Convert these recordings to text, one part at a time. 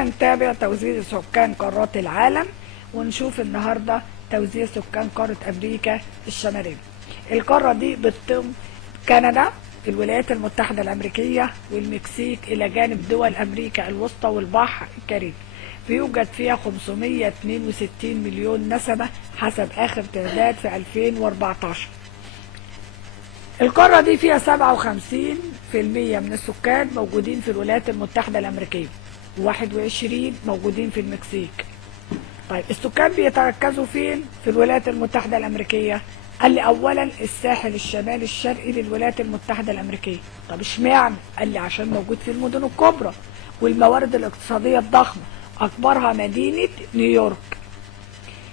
تعال نتابع توزيع سكان قارات العالم ونشوف النهارده توزيع سكان قارة أمريكا الشمالية. القارة دي بتضم كندا، الولايات المتحدة الأمريكية والمكسيك إلى جانب دول أمريكا الوسطى والبحر الكاريبي. بيوجد فيها 562 مليون نسمة حسب آخر تعداد في 2014. القارة دي فيها 57% من السكان موجودين في الولايات المتحدة الأمريكية، و21 موجودين في المكسيك. طيب السكان بيتركزوا فين في الولايات المتحدة الأمريكية؟ قال لي أولا الساحل الشمالي الشرقي للولايات المتحدة الأمريكية. طب اشمعنى؟ قال لي عشان موجود في المدن الكبرى والموارد الاقتصادية الضخمة، أكبرها مدينة نيويورك.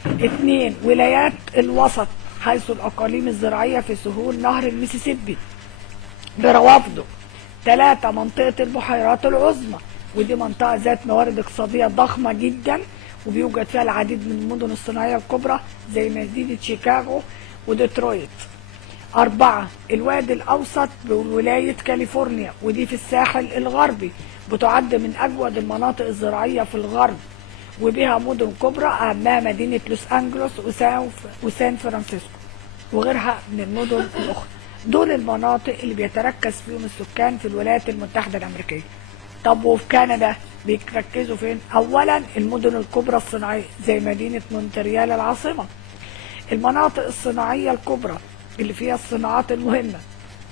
2 ولايات الوسط حيث الأقاليم الزراعية في سهول نهر الميسيسيبي بروافده. 3 منطقة البحيرات العظمى، ودي منطقة ذات موارد اقتصادية ضخمة جدا وبيوجد فيها العديد من المدن الصناعية الكبرى زي مدينة شيكاغو وديترويت. 4 الوادي الأوسط بولاية كاليفورنيا، ودي في الساحل الغربي، بتعد من أجود المناطق الزراعية في الغرب وبها مدن كبرى أهمها مدينة لوس أنجلوس وسان فرانسيسكو وغيرها من المدن الأخرى. دول المناطق اللي بيتركز فيهم السكان في الولايات المتحدة الأمريكية. طب وفي كندا بيركزوا فين؟ أولا المدن الكبرى الصناعية زي مدينة مونتريال العاصمة. المناطق الصناعية الكبرى اللي فيها الصناعات المهمة.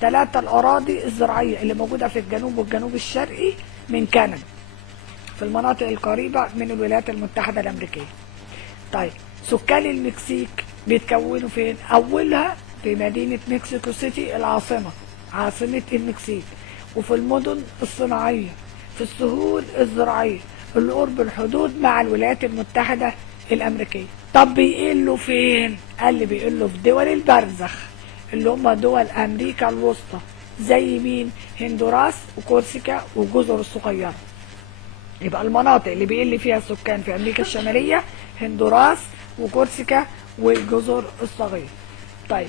3 الأراضي الزراعية اللي موجودة في الجنوب والجنوب الشرقي من كندا في المناطق القريبة من الولايات المتحدة الأمريكية. طيب سكان المكسيك بيتكونوا فين؟ أولها في مدينة مكسيكو سيتي العاصمة، عاصمة المكسيك، وفي المدن الصناعية في السهول الزراعية اللي قرب الحدود مع الولايات المتحدة الأمريكية. طب بيقلوا فين؟ قال لي بيقلوا في دول البرزخ اللي هم دول أمريكا الوسطى زي مين؟ هندوراس وكورسيكا والجزر الصغيرة. يبقى المناطق اللي بيقل فيها السكان في أمريكا الشمالية هندوراس وكورسيكا والجزر الصغيرة. طيب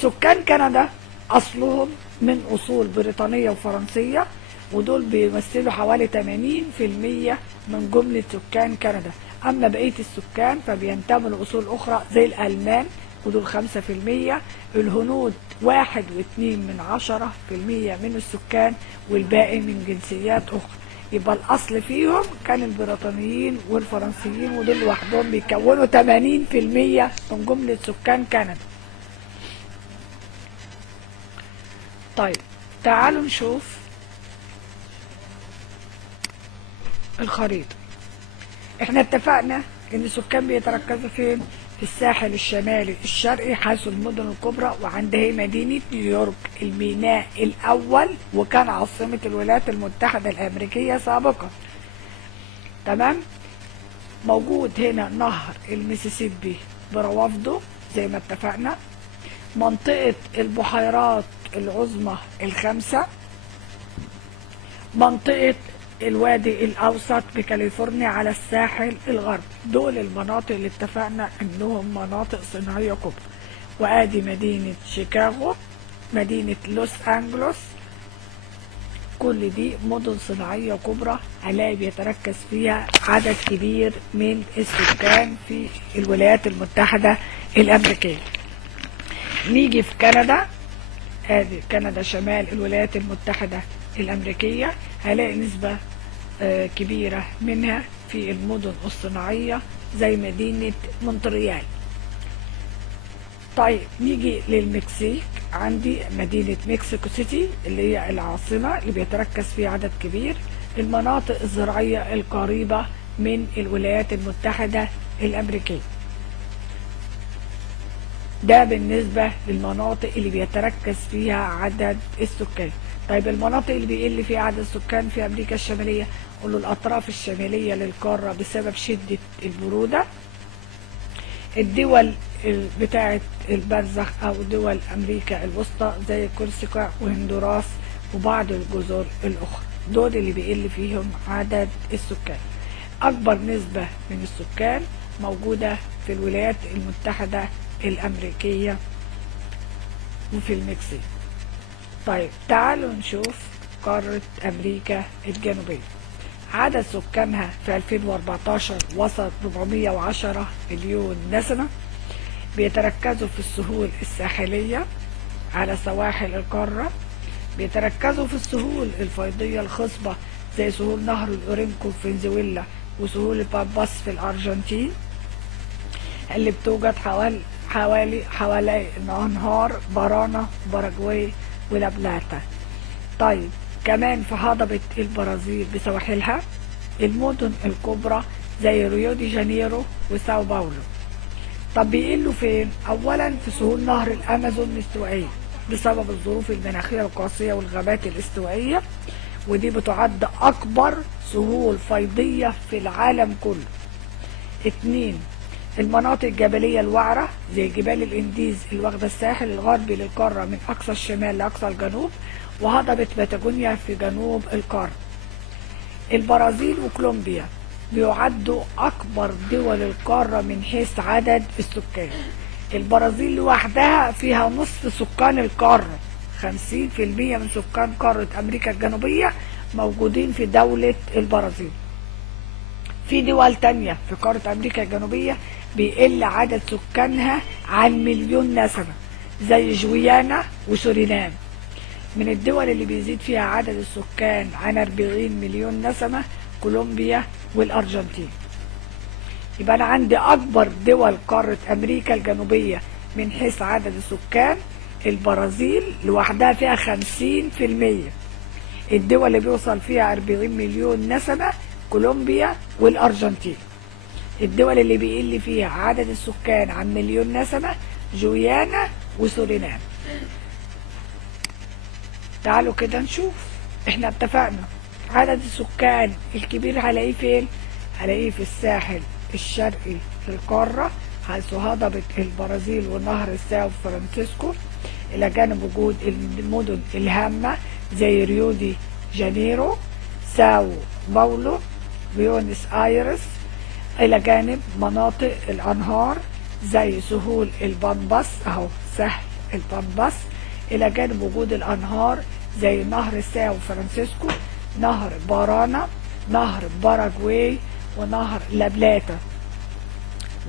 سكان كندا أصلهم من أصول بريطانية وفرنسية، ودول بيمثلوا حوالي 80% من جملة سكان كندا. أما بقية السكان فبينتموا لأصول أخرى زي الألمان ودول 5%، الهنود 1.2% من السكان والباقي من جنسيات أخرى. يبقى الأصل فيهم كان البريطانيين والفرنسيين، ودول لوحدهم بيكونوا 80% من جملة سكان كندا. طيب تعالوا نشوف الخريطة. احنا اتفقنا ان السكان بيتركزوا فين؟ في الساحل الشمالي الشرقي حيث المدن الكبرى، وعندها مدينة نيويورك الميناء الأول وكان عاصمة الولايات المتحدة الأمريكية سابقا. تمام؟ موجود هنا نهر الميسيسيبي بروافده زي ما اتفقنا. منطقة البحيرات العظمى ال5، منطقة الوادي الأوسط بكاليفورنيا على الساحل الغربي. دول المناطق اللي اتفقنا انهم مناطق صناعية كبرى. وادي مدينة شيكاغو، مدينة لوس أنجلوس، كل دي مدن صناعية كبرى هلاقي بيتركز فيها عدد كبير من السكان في الولايات المتحدة الأمريكية. نيجي في كندا، ادي كندا شمال الولايات المتحدة الأمريكية، هلاقي نسبة كبيرة منها في المدن الصناعية زي مدينة مونتريال. طيب نيجي للمكسيك، عندي مدينة مكسيكو سيتي اللي هي العاصمة اللي بيتركز فيها عدد كبير. المناطق الزراعية القريبة من الولايات المتحدة الأمريكية. ده بالنسبة للمناطق اللي بيتركز فيها عدد السكان. طيب المناطق اللي بيقل فيها عدد السكان في أمريكا الشمالية، قولوا الأطراف الشمالية للقارة بسبب شدة البرودة. الدول بتاعة البرزخ أو دول أمريكا الوسطى زي كورسيكا وهندوراس وبعض الجزر الأخرى، دول اللي بيقل فيهم عدد السكان. أكبر نسبة من السكان موجودة في الولايات المتحدة الأمريكية وفي المكسيك. طيب تعالوا نشوف قارة أمريكا الجنوبية. عدد سكانها في 2014 وصل 410 مليون نسمة. بيتركزوا في السهول الساحلية على سواحل القارة، بيتركزوا في السهول الفيضية الخصبة زي سهول نهر الأورينكو في فنزويلا وسهول البامباس في الأرجنتين اللي بتوجد حوالي أنهار بارانا وباراجواي ولابلاتا. طيب كمان في هضبة البرازيل بسواحلها، المدن الكبرى زي ريو دي جانيرو وساو باولو. طب بيقلوا فين؟ أولا في سهول نهر الأمازون الاستوائية بسبب الظروف المناخية القاسية والغابات الاستوائية، ودي بتعد أكبر سهول فيضية في العالم كله. 2 المناطق الجبلية الوعرة زي جبال الإنديز اللي واخدة الساحل الغربي للقارة من أقصى الشمال لأقصى الجنوب، وهضبة باتاجونيا في جنوب القارة. البرازيل وكولومبيا بيعدوا أكبر دول القارة من حيث عدد السكان. البرازيل لوحدها فيها نصف سكان القارة، 50% من سكان قارة أمريكا الجنوبية موجودين في دولة البرازيل. في دول تانية في قارة أمريكا الجنوبية بيقل عدد سكانها عن مليون نسمة زي جويانا وسورينام. من الدول اللي بيزيد فيها عدد السكان عن 40 مليون نسمة كولومبيا والأرجنتين. يبقى أنا عندي أكبر دول قارة أمريكا الجنوبية من حيث عدد السكان البرازيل لوحدها فيها 50%. الدول اللي بيوصل فيها 40 مليون نسمة كولومبيا والأرجنتين. الدول اللي بيقل فيها عدد السكان عن مليون نسمة جويانا وسورينام. تعالوا كده نشوف. احنا اتفقنا عدد السكان الكبير هلاقيه فين؟ هلاقيه في الساحل الشرقي للقارة حيث هضبة البرازيل ونهر الساو فرانسيسكو، إلى جانب وجود المدن الهامة زي ريو دي جانيرو، ساو باولو، بيونس آيرس، إلى جانب مناطق الأنهار زي سهول البامباس أهو سهل البامباس، إلى جانب وجود الأنهار زي نهر ساو فرانسيسكو، نهر بارانا، نهر باراجواي، ونهر لابلاتا.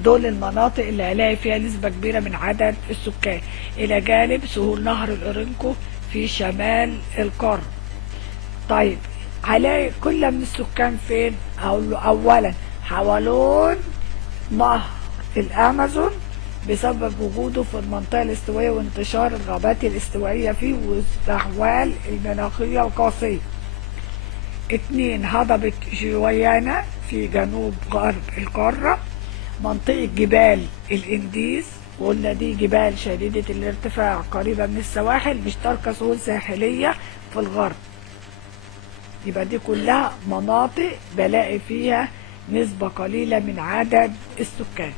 دول المناطق اللي هلاقي فيها نسبة كبيرة من عدد السكان، إلى جانب سهول نهر الأورينكو في شمال القارة. طيب هلاقي كل من السكان فين؟ أقول له أولا حوالين نهر الأمازون بسبب وجوده في المنطقة الاستوائية وانتشار الغابات الاستوائية فيه والأحوال المناخية القاسية. 2 هضبة جويانا في جنوب غرب القارة، منطقة جبال الإنديز، وقلنا دي جبال شديدة الارتفاع قريبة من السواحل مش تركة سهول ساحلية في الغرب. يبقى دي كلها مناطق بلاقي فيها نسبة قليلة من عدد السكان.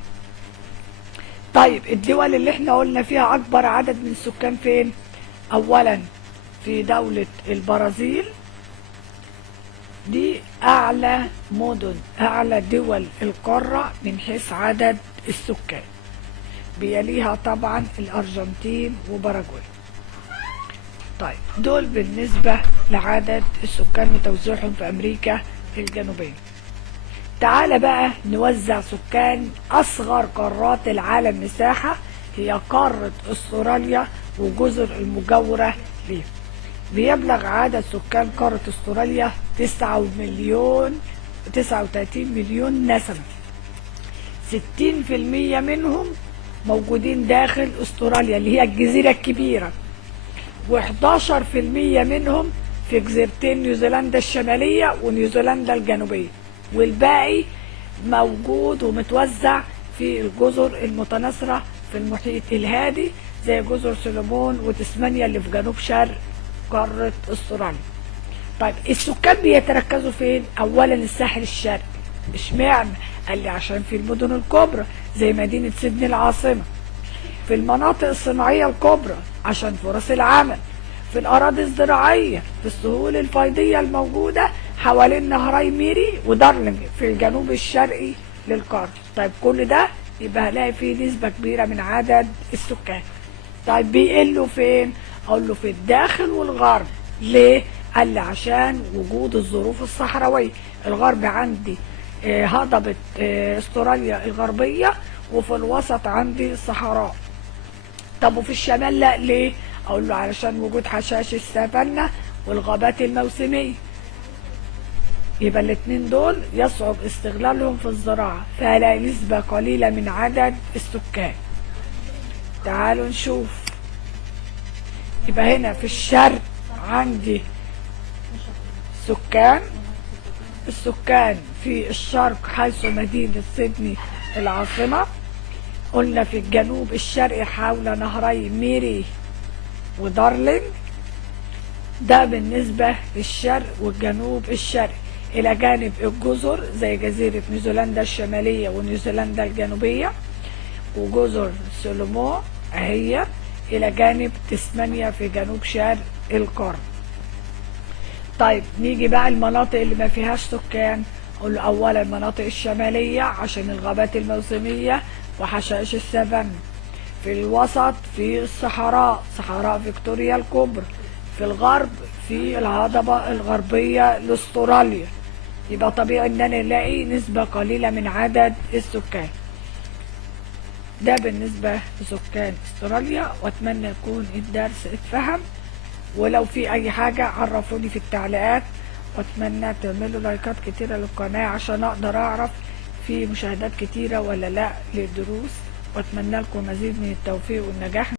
طيب الدول اللي احنا قلنا فيها أكبر عدد من السكان فين؟ أولا في دولة البرازيل، دي أعلى مدن أعلى دول القارة من حيث عدد السكان، بيليها طبعا الأرجنتين وباراجواي. طيب دول بالنسبة لعدد السكان وتوزيعهم في أمريكا الجنوبية. تعال بقى نوزع سكان أصغر قارات العالم مساحة، هي قارة أستراليا والجزر المجاورة ليها. بيبلغ عدد سكان قارة أستراليا 39 مليون نسمة. 60% منهم موجودين داخل أستراليا اللي هي الجزيرة الكبيرة، و11% منهم في جزيرتين نيوزيلندا الشمالية ونيوزيلندا الجنوبية، والباقي موجود ومتوزع في الجزر المتناثرة في المحيط الهادي زي جزر سولومون وتسمانيا اللي في جنوب شرق قارة استراليا. طيب السكان بيتركزوا فين؟ اولا الساحل الشرقي. اشمعنى؟ قال لي عشان في المدن الكبرى زي مدينة سيدني العاصمة، في المناطق الصناعية الكبرى عشان فرص العمل، في الأراضي الزراعية، في السهول الفيضية الموجودة حوالين نهري ميري ودارلينج في الجنوب الشرقي للقارة. طيب كل ده يبقى هلاقي فيه نسبة كبيرة من عدد السكان. طيب بيقلوا فين؟ أقول له في الداخل والغرب. ليه؟ قال لي عشان وجود الظروف الصحراوية. الغرب عندي هضبة استراليا الغربية، وفي الوسط عندي الصحراء. طب وفي الشمال لا ليه؟ اقول له علشان وجود حشائش السافانا والغابات الموسمية. يبقى الاتنين دول يصعب استغلالهم في الزراعة، فلا نسبة قليلة من عدد السكان. تعالوا نشوف. يبقى هنا في الشرق عندي سكان. السكان في الشرق حيث مدينة سيدني العاصمة. قلنا في الجنوب الشرقي حول نهري ميري ودارلينج. ده بالنسبة للشرق والجنوب الشرقي. إلى جانب الجزر زي جزيرة نيوزيلندا الشمالية ونيوزيلندا الجنوبية وجزر سولومو أهي، إلى جانب تسمانيا في جنوب شرق القارة. طيب نيجي بقى المناطق اللي ما فيهاش سكان. أقول له أولا المناطق الشمالية عشان الغابات الموسمية وحشائش السافانا. في الوسط في الصحراء، صحراء فيكتوريا الكبرى. في الغرب في الهضبة الغربية لاستراليا. يبقى طبيعي ان انا الاقي نسبة قليلة من عدد السكان. ده بالنسبة لسكان استراليا، واتمنى يكون الدرس اتفهم. ولو في اي حاجة عرفوني في التعليقات، واتمنى تعملوا لايكات كتيرة للقناة عشان اقدر اعرف في مشاهدات كتيرة ولا لا للدروس. واتمنى لكم مزيد من التوفيق والنجاح.